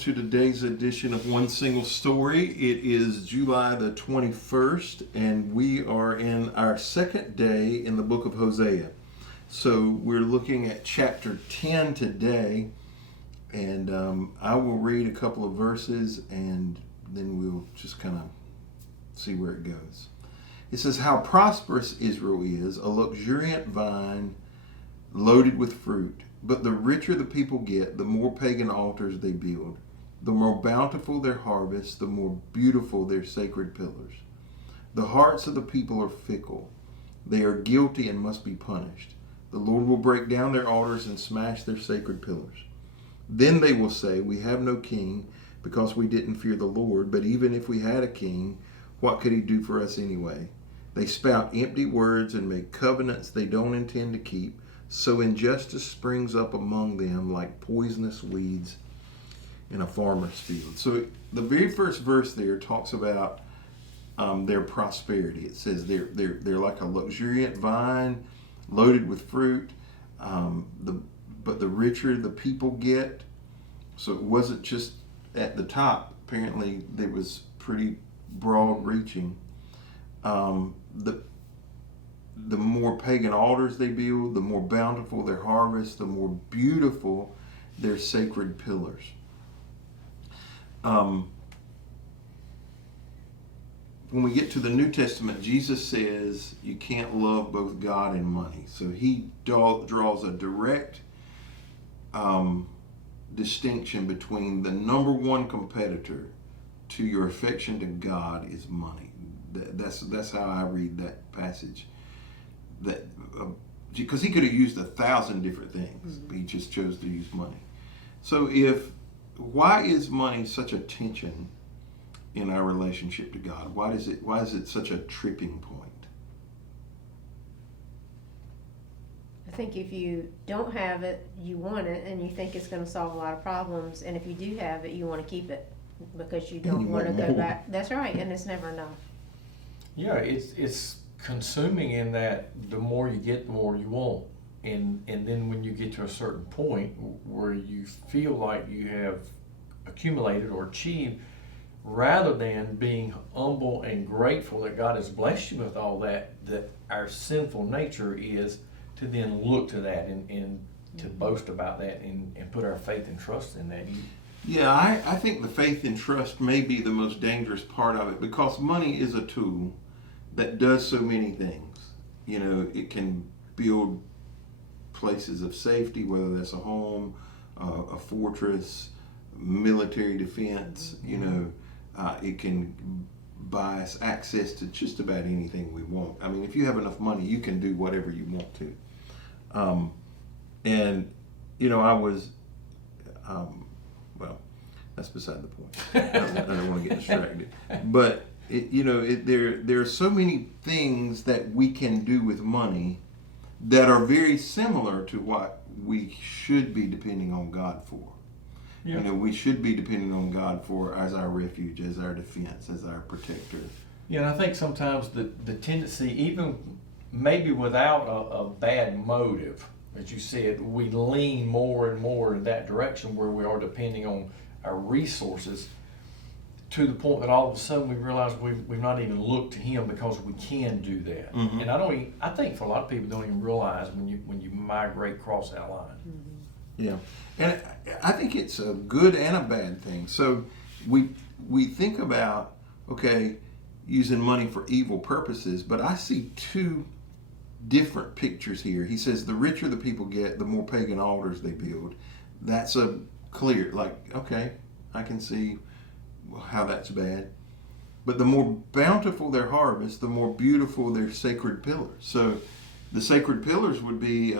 to today's edition of One Single Story. It is July the 21st, and we are in our second day in the book of Hosea. So we're looking at chapter 10 today, and I will read a couple of verses, and then we'll just kind of see where it goes. It says, "How prosperous Israel is, a luxuriant vine loaded with fruit. But the richer the people get, the more pagan altars they build. The more bountiful their harvest, the more beautiful their sacred pillars. The hearts of the people are fickle. They are guilty and must be punished. The Lord will break down their altars and smash their sacred pillars. Then they will say, 'We have no king because we didn't fear the Lord. But even if we had a king, what could he do for us anyway?' They spout empty words and make covenants they don't intend to keep. So injustice springs up among them like poisonous weeds in a farmer's field." So the very first verse there talks about their prosperity. It says they're like a luxuriant vine loaded with fruit. But the richer the people get, so it wasn't just at the top. Apparently, it was pretty broad reaching. The more pagan altars they build, the more bountiful their harvest, the more beautiful their sacred pillars. When we get to the New Testament, Jesus says you can't love both God and money. So he draws a direct distinction between the number one competitor to your affection to God is money. That's how I read that passage. That because he could have used 1,000 different things, but he just chose to use money. So why is money such a tension in our relationship to God? Why is it such a tripping point? I think if you don't have it, you want it, and you think it's going to solve a lot of problems. And if you do have it, you want to keep it because you don't want to go back. That's right, and it's never enough. Yeah, it's consuming in that the more you get, the more you want. And then when you get to a certain point where you feel like you have accumulated or achieved, rather than being humble and grateful that God has blessed you with all that our sinful nature is to then look to that and to boast about that and put our faith and trust in that. Yeah, I think the faith and trust may be the most dangerous part of it, because money is a tool that does so many things. You know, it can build places of safety, whether that's a home, a fortress, military defense. You know, it can buy us access to just about anything we want. I mean, if you have enough money, you can do whatever you want to. And, you know, I was, well, that's beside the point. I don't want to get distracted. But there are so many things that we can do with money that are very similar to what we should be depending on God for. Yeah. You know, we should be depending on God for as our refuge, as our defense, as our protector. Yeah, and I think sometimes the tendency, even maybe without a bad motive, as you said, we lean more and more in that direction where we are depending on our resources, to the point that all of a sudden we realize we've not even looked to Him because we can do that. Mm-hmm. And I think for a lot of people don't even realize when you migrate across that line. Mm-hmm. Yeah, and I think it's a good and a bad thing. So we think about, okay, using money for evil purposes, but I see two different pictures here. He says the richer the people get, the more pagan altars they build. That's a clear, like, okay, I can see how that's bad. But the more bountiful their harvest, the more beautiful their sacred pillars. So the sacred pillars would be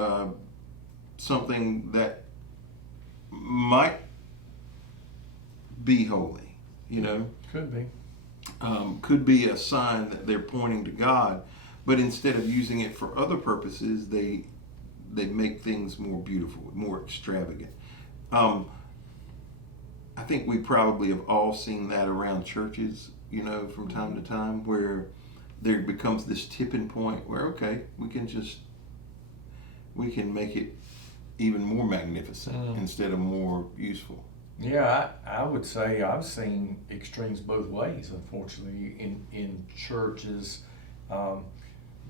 something that might be holy, you know. Could be. Could be a sign that they're pointing to God, but instead of using it for other purposes, they make things more beautiful, more extravagant. I think we probably have all seen that around churches, you know, from time to time, where there becomes this tipping point where, okay, we can make it even more magnificent instead of more useful. Yeah, I would say I've seen extremes both ways, unfortunately, in churches,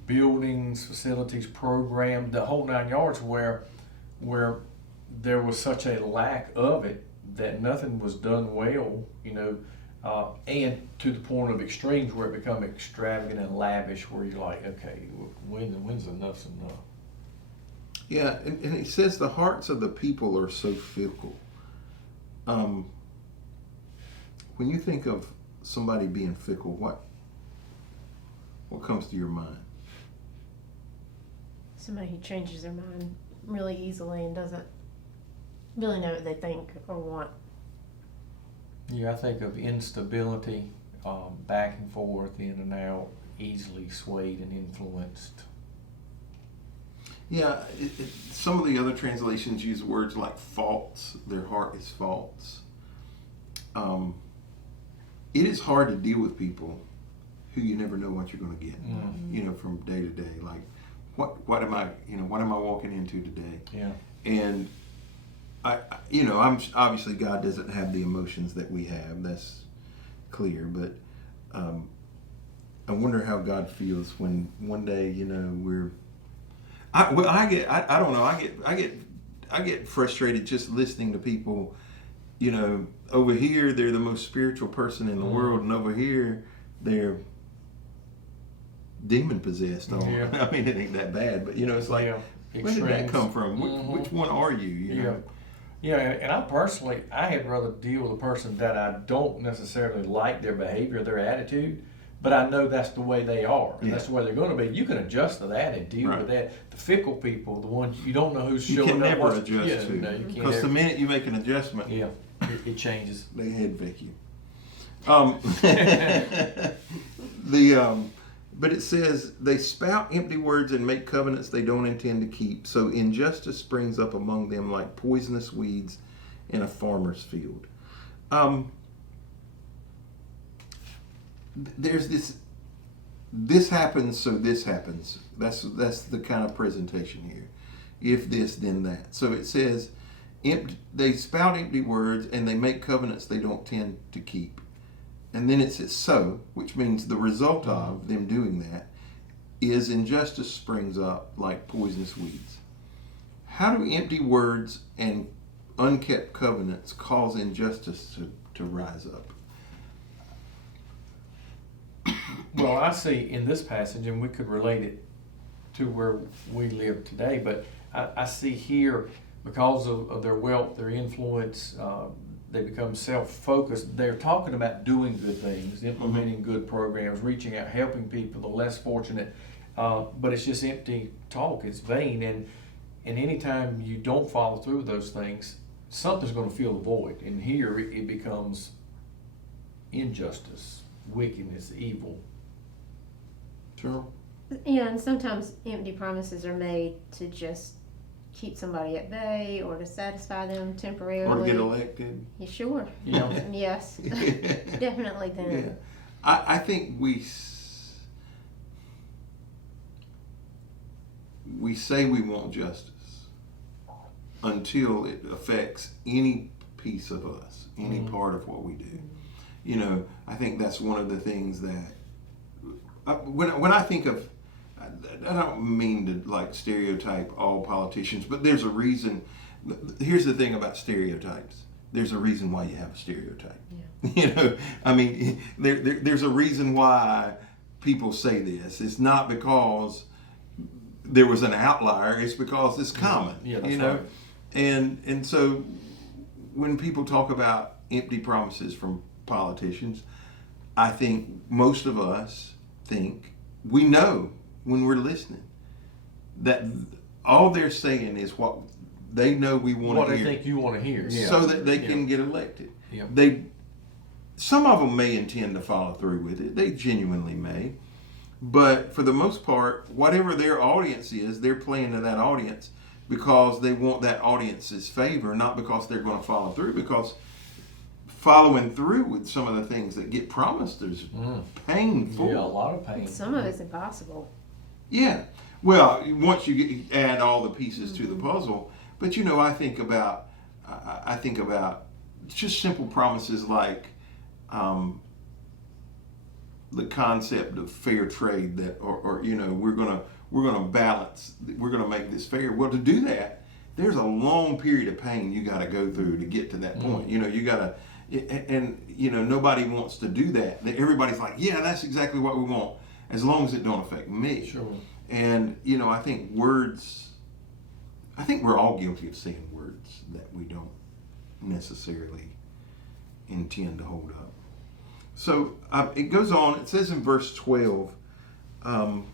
buildings, facilities, programs, the whole 9 yards, where there was such a lack of it that nothing was done well, and to the point of extremes where it become extravagant and lavish, where you're like, okay, when's enough's enough? Yeah, and he says the hearts of the people are so fickle. When you think of somebody being fickle, what comes to your mind? Somebody who changes their mind really easily and doesn't really know what they think or want. Yeah, I think of instability, back and forth, in and out, easily swayed and influenced. Yeah, some of the other translations use words like false. Their heart is false. It is hard to deal with people who you never know what you're going to get. Mm-hmm. From day to day. Like, what am I walking into today? Yeah. And I'm obviously God doesn't have the emotions that we have. That's clear. But I wonder how God feels when one day we're. I get frustrated just listening to people. Over here they're the most spiritual person in the world, and over here they're demon possessed. Yeah. I mean, it ain't that bad, but it's like, where did that come from? Which one are you? Yeah, and I had rather deal with a person that I don't necessarily like their behavior, their attitude, but I know that's the way they are. And that's the way they're going to be. You can adjust to that and deal with that. The fickle people, the ones you don't know who's showing up. You can never adjust to. No, you can't. Because the minute you make an adjustment, it changes. They head vacuum. But it says, they spout empty words and make covenants they don't intend to keep. So injustice springs up among them like poisonous weeds in a farmer's field. There's this happens, so this happens. That's the kind of presentation here. If this, then that. So it says, they spout empty words and they make covenants they don't tend to keep. And then it says so, which means the result of them doing that is injustice springs up like poisonous weeds. How do empty words and unkept covenants cause injustice to rise up? Well, I see in this passage, and we could relate it to where we live today, but I see here, because of their wealth, their influence, they become self-focused. They're talking about doing good things, implementing good programs, reaching out, helping people, the less fortunate, but it's just empty talk. It's vain, and anytime you don't follow through with those things, something's going to fill the void. And here it becomes injustice, wickedness, evil. Sure. Yeah, and sometimes empty promises are made to just keep somebody at bay or to satisfy them temporarily. Or to get elected. Yeah, sure. Yeah. Yes. Definitely then. Yeah. I think we say we want justice until it affects any piece of us, any part of what we do. I think that's one of the things that when I think of, I don't mean to like stereotype all politicians, but there's a reason. Here's the thing about stereotypes. There's a reason why you have a stereotype. Yeah. I mean, there's a reason why people say this. It's not because there was an outlier. It's because it's common. Yeah, that's right. And so when people talk about empty promises from politicians, I think most of us think we know when we're listening that all they're saying is what they know we want to hear. What they think you want to hear. Yeah. So that they can get elected. Yeah. Some of them may intend to follow through with it. They genuinely may. But for the most part, whatever their audience is, they're playing to that audience because they want that audience's favor, not because they're going to follow through. Because following through with some of the things that get promised is painful. Yeah, a lot of pain. Some of it's impossible. Yeah. Well, once you add all the pieces to the puzzle, but I think about just simple promises like the concept of fair trade, that or we're gonna balance, we're gonna make this fair. Well, to do that, there's a long period of pain you got to go through to get to that point. You got to, and nobody wants to do that. Everybody's like, yeah, that's exactly what we want, as long as it don't affect me. Sure. And I think we're all guilty of saying words that we don't necessarily intend to hold up. So it goes on. It says in verse 12, it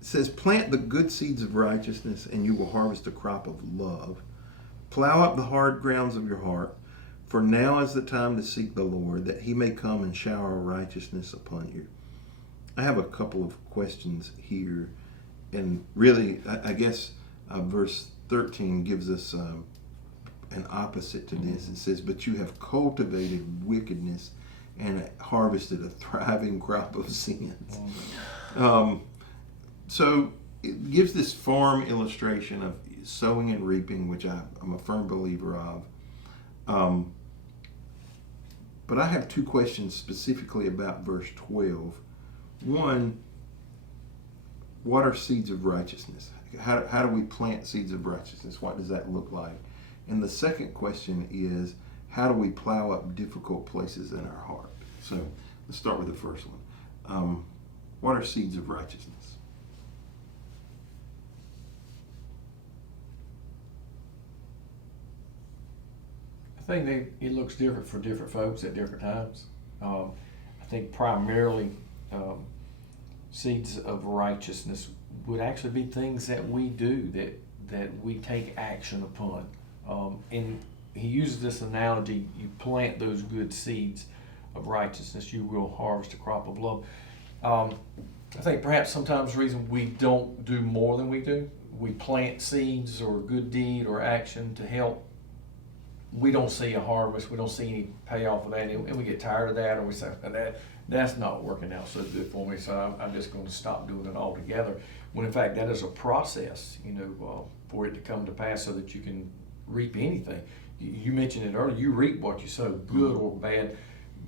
says, "Plant the good seeds of righteousness, and you will harvest a crop of love. Plow up the hard grounds of your heart, for now is the time to seek the Lord, that he may come and shower righteousness upon you." I have a couple of questions here, and really, I guess verse 13 gives us an opposite to this. It says, "But you have cultivated wickedness and harvested a thriving crop of sins." So it gives this farm illustration of sowing and reaping, which I'm a firm believer of. But I have two questions specifically about verse 12. One, what are seeds of righteousness? How do we plant seeds of righteousness? What does that look like? And the second question is, how do we plow up difficult places in our heart? So let's start with the first one. What are seeds of righteousness? I think it looks different for different folks at different times. I think primarily seeds of righteousness would actually be things that we do, that we take action upon. And he uses this analogy: you plant those good seeds of righteousness, you will harvest a crop of love. I think perhaps sometimes the reason we don't do more than we do, we plant seeds or good deed or action to help, we don't see a harvest, we don't see any payoff of that, and we get tired of that, or we say, that's not working out so good for me, so I'm just going to stop doing it altogether. When in fact that is a process, for it to come to pass so that you can reap anything. You mentioned it earlier, you reap what you sow, good or bad,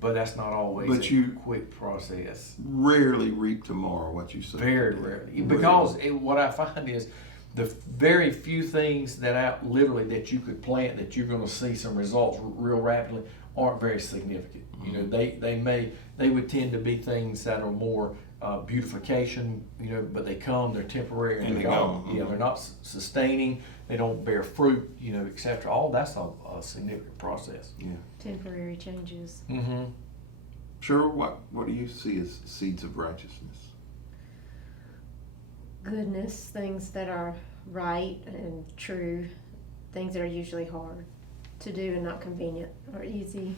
but that's not always a quick process. Rarely reap tomorrow what you sow. Very rarely. Because what I find is the very few things that you could plant that you're going to see some results real rapidly aren't very significant. They would tend to be things that are more beautification, but they're temporary and they're gone. Yeah, they're not sustaining. They don't bear fruit, etc. All that's a significant process. Yeah. Temporary changes. Mm-hmm. Sure. What do you see as seeds of righteousness? Goodness, things that are right and true, things that are usually hard to do and not convenient or easy.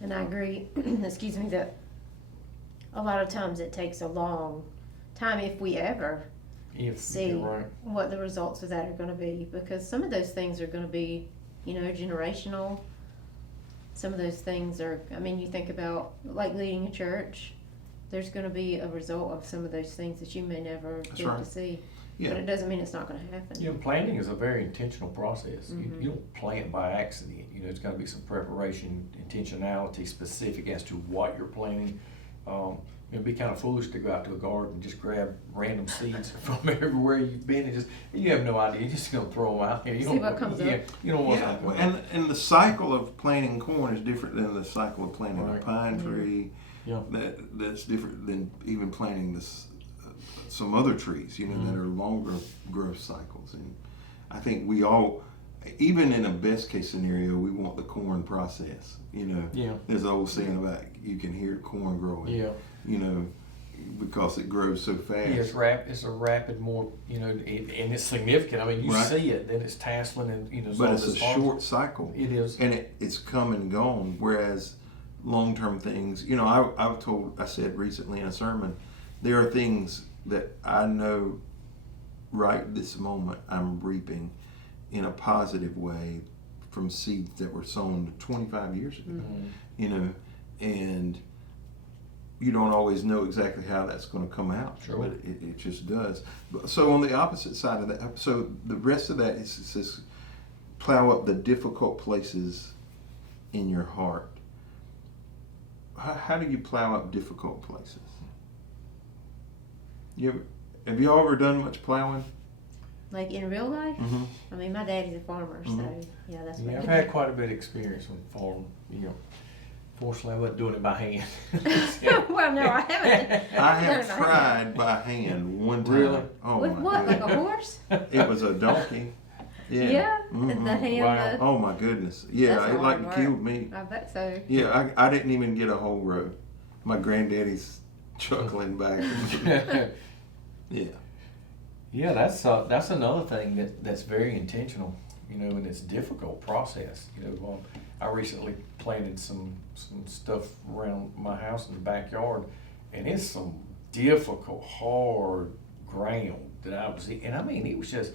And I agree, excuse me, that a lot of times it takes a long time, if we ever see what the results of that are going to be, because some of those things are going to be, generational. Some of those things are, you think about like leading a church, there's going to be a result of some of those things that you may never get to see. Yeah. But it doesn't mean it's not going to happen. Planting is a very intentional process. Mm-hmm. You don't plant by accident. It's got to be some preparation, intentionality, specific as to what you're planting. It'd be kind of foolish to go out to a garden and just grab random seeds from everywhere you've been and you have no idea. You're just going to throw them out there. See what comes up. You don't want to. And the cycle of planting corn is different than the cycle of planting a pine tree. Yeah. That's different than even planting some other trees, that are longer growth cycles. And I think we all, even in a best case scenario, we want the corn process. There's an old saying about you can hear corn growing. Yeah. Because it grows so fast. Yeah, it's a rapid, more, and it's significant. You see it, then it's tasseling and, But it's a short cycle. It is. And it's come and gone, whereas long-term things, I said recently in a sermon, there are things that I know right this moment I'm reaping in a positive way from seeds that were sown 25 years ago. Mm-hmm. And you don't always know exactly how that's going to come out, sure. But it just does. So on the opposite side of that, so the rest of that is plow up the difficult places in your heart. How do you plow up difficult places? Have you ever done much plowing? Like in real life? Mm-hmm. I mean, my daddy's a farmer, so yeah, that's what Yeah, I've he had did. quite a bit of experience with farm. Fortunately, I wasn't doing it by hand. Well, no, I haven't. I have done it by hand. tried by hand one time. Really? Oh With my what? Like goodness. a horse? It was a donkey. Yeah. Yeah. Mhm. The hand. Wow. Oh my goodness. Yeah, That's it like hard work. killed me. I bet so. Yeah, I didn't even get a whole row. My granddaddy's chuckling back. Yeah. Yeah, that's another thing that's very intentional, and it's a difficult process. I recently planted some stuff around my house in the backyard, and it's some difficult, hard ground that I was in. And I mean, it was just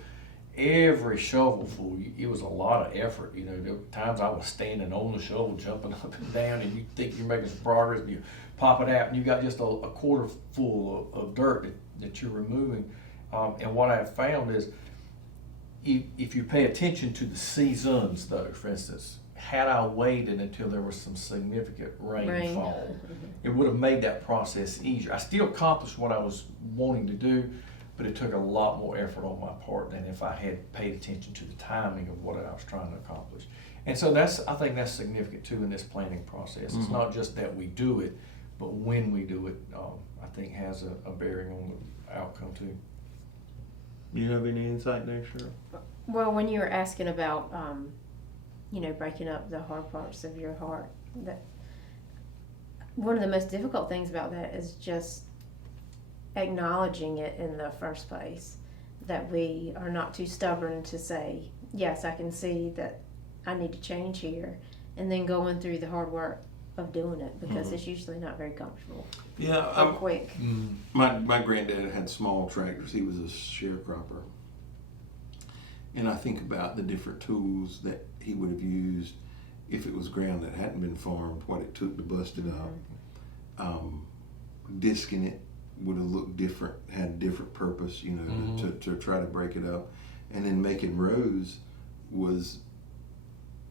every shovelful. It was a lot of effort. There were times I was standing on the shovel, jumping up and down, and you think you're making some progress, and you pop it out, and you got just a quarter full of dirt that you're removing. And what I've found is, if you pay attention to the seasons, though, for instance, had I waited until there was some significant rainfall, it would have made that process easier. I still accomplished what I was wanting to do, but it took a lot more effort on my part than if I had paid attention to the timing of what I was trying to accomplish. And so I think that's significant too in this planning process. It's not just that we do it, but when we do it, I think has a bearing on the outcome too. You have any insight there, Cheryl? Well, when you were asking about, breaking up the hard parts of your heart, that one of the most difficult things about that is just acknowledging it in the first place. That we are not too stubborn to say, yes, I can see that I need to change here, and then going through the hard work of doing it, because it's usually not very comfortable Yeah, or quick. my granddad had small tractors. He was a sharecropper. And I think about the different tools that he would have used if it was ground that hadn't been farmed, what it took to bust it up. Disking it would have looked different, had a different purpose, to try to break it up. And then making rows was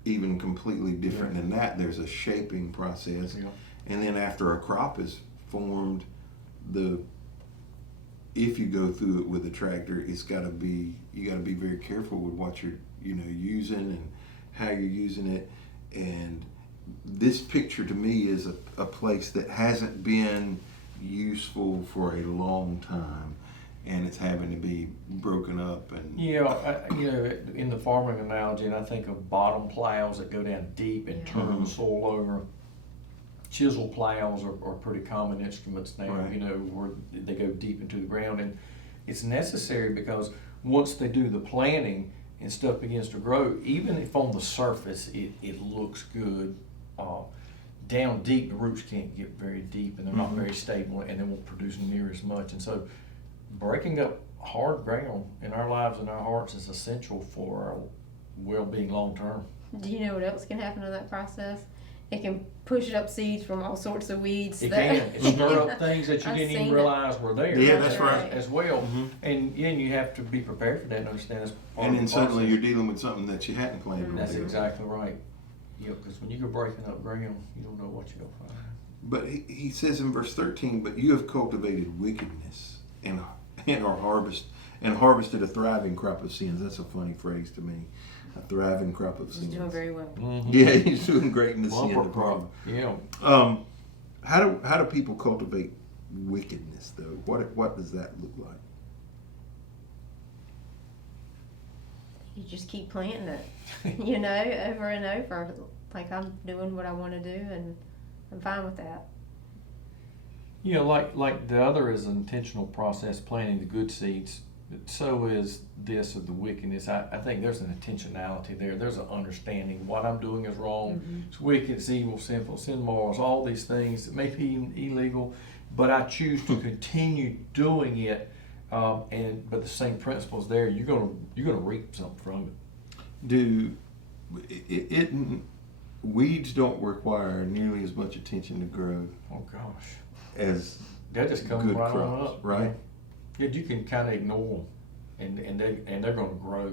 even completely different than that. There's a shaping process. Yeah. And then after a crop is formed, if you go through it with a tractor, you got to be very careful with what you're using and how you're using it. And this picture to me is a place that hasn't been useful for a long time, and it's having to be broken up. And in the farming analogy, and I think of bottom plows that go down deep and turn the soil over. Chisel plows are pretty common instruments now, Right. where they go deep into the ground, and it's necessary because once they do the planting and stuff begins to grow, even if on the surface it looks good, down deep the roots can't get very deep and they're not very stable and they won't produce near as much. And so breaking up hard ground in our lives and our hearts is essential for our well-being long term. Do you know what else can happen in that process? It can push up seeds from all sorts of weeds. It can. It stir up things that you I've didn't even seen it. realize were there. Yeah, that's right. As well. And you have to be prepared for that and understand that's part and of then the suddenly process. you're dealing with something that you hadn't planned on That's doing. exactly right. Because when you go breaking up ground, you don't know what you're going to find. But he says in verse 13, but you have cultivated wickedness and harvested a thriving crop of sins. That's a funny phrase to me. A thriving crop of He's sins. doing very well. Yeah, he's doing great in the sin Bumper department. crop. Yeah. How do people cultivate wickedness though? What does that look like? You just keep planting it, over and over. Like, I'm doing what I want to do, and I'm fine with that. Like the other is an intentional process, planting the good seeds. So is this of the wickedness. I think there's an intentionality there. There's an understanding what I'm doing is wrong. It's wicked, it's evil, sinful, sin morals, all these things. It may be illegal, but I choose to continue doing it. But the same principles there. You're gonna reap something from it. Weeds don't require nearly as much attention to grow Oh gosh, as they just come good right on crops, up, right? Yeah, you can kind of ignore them, and they're going to grow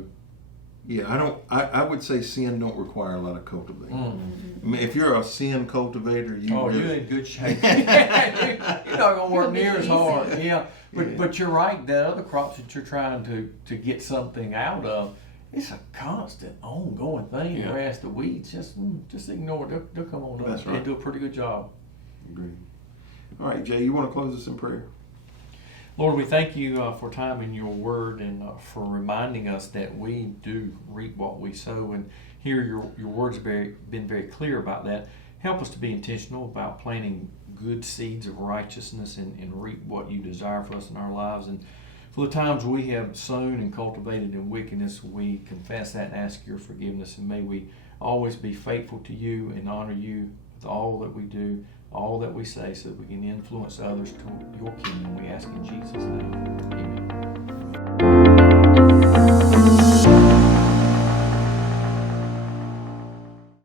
Yeah, I would say sin don't require a lot of cultivating. I mean, if you're a sin cultivator, you're in good shape. You're not gonna work near as hard. Yeah, but you're right. The other crops that you're trying to get something out of, it's a constant, ongoing thing. Yeah. Whereas the weeds, just ignore it. They'll come on up. That's right. They do a pretty good job. Agreed. All right, Jay, you want to close us in prayer? Lord, we thank you for time in your word and for reminding us that we do reap what we sow. And here your words have been very clear about that. Help us to be intentional about planting good seeds of righteousness and reap what you desire for us in our lives. And for the times we have sown and cultivated in wickedness, we confess that and ask your forgiveness. And may we always be faithful to you and honor you with all that we do, all that we say, so that we can influence others to your kingdom. We ask in Jesus' name.